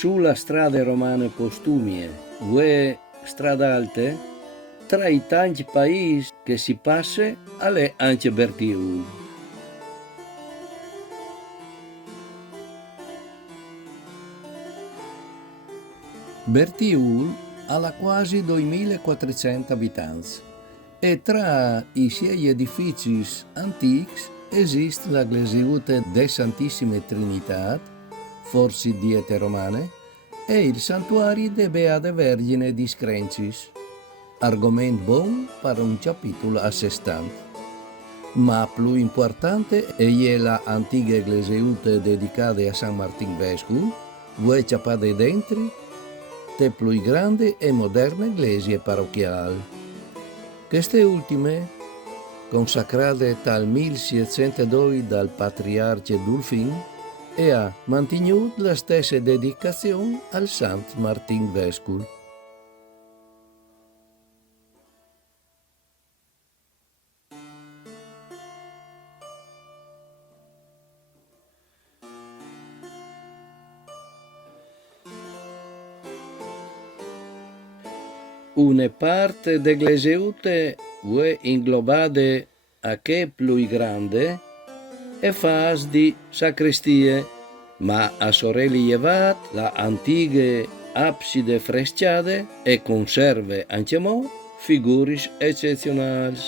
sulla strade romane postumie, due strade alte, tra i tanti paesi che si passa alle anche Bertiul. Bertiul ha quasi 2400 abitanti e tra i suoi edifici antichi esiste la chiesa de Santissime Trinità, forse diete romane, e il santuario de Beate Vergine di Screncis, argomento buon per un capitolo a sé stante. Ma più importante è la antica chiesa dedicata a San Martin Vescovo, voi capite dentro, le più grandi e moderne chiese parrocchiali. Queste ultime, consacrate dal 1602 dal patriarca Dulfin, e ha mantenuto la stessa dedicazione al Sant Martin Vescovo. Una parte delle chiese è inglobata a che più grande e fa di sacrestie, ma a sorilievat la antica abside fresciate e conserva anche mo figure eccezionali.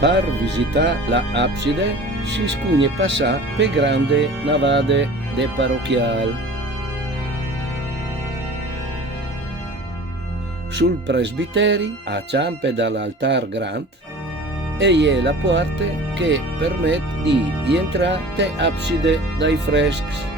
Per visitare la abside si scugna passare per grande navate de parrocchial. Sul presbiteri, a ciampe dall'altar grand, è la porta che permette di entrare te abside dai freschi.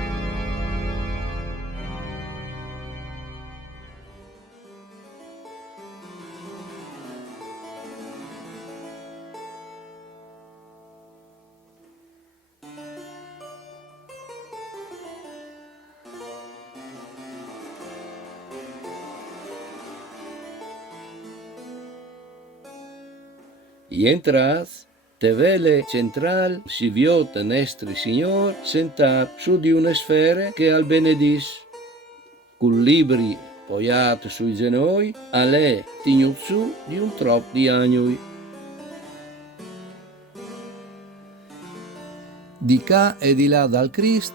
Y entras, te vele central si viota Nostri Signor sentato su di una sfera che al benedis, con libri poggiati sui genoi, a lei tenuto su di un troppo di agnoi. Di qua e di là dal Crist,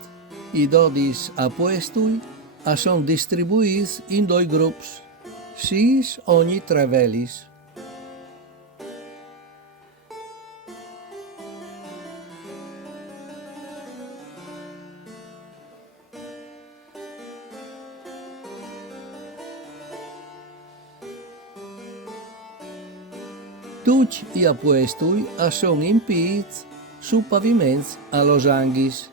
i 12 apostoli sono distribuiti in due gruppi, 6 ogni 3 velis. Tutti gli apostoli sono impiti su pavimenti a losanghis.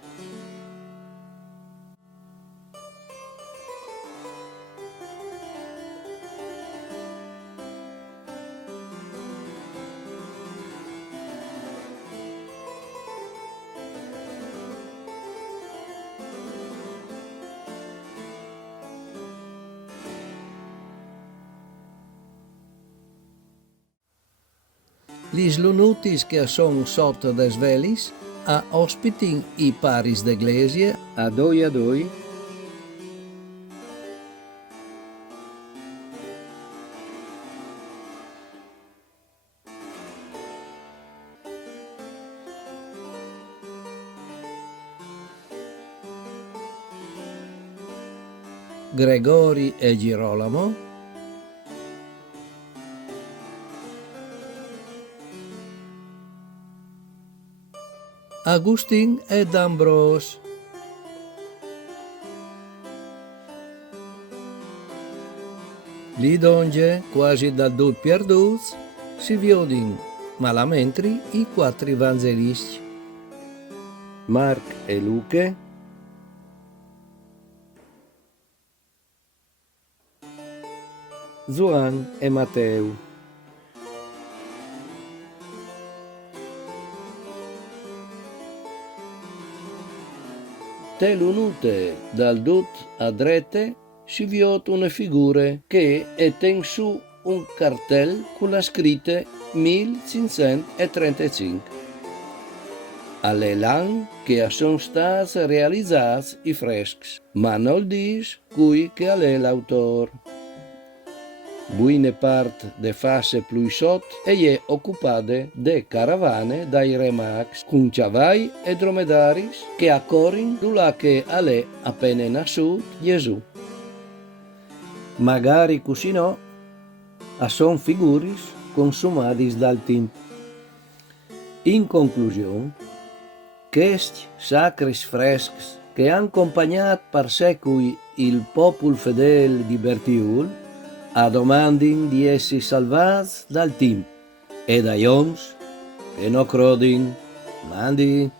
Gli slunutis che sono sotto des velis ospitano i paris d'eglesia a doi, Gregori e Girolamo, Agustin ed Ambros. Li donge, quasi da due perduti, si vedono malamente i 4 evangelisti, Marc e Luca, Gioan e Matteo. Telunute dal dut a drette si vede una figura che tiene su un cartello con la scritta 1535. alle l'an che sono stati realizzati i freschi, ma non dice cui che è l'autore. Buone parte de fase più sotto è occupata de caravane dai remax con ciavai e dromedari che accorrono dalla che è appena nasciuto Gesù. Magari così no, sono figure consumate dal tempo. In conclusione, questi sacri freschi che hanno accompagnato per secoli il popolo fedele di Bertiul domandano di essere salvati dal tempo e dai oms che non credin, mandi.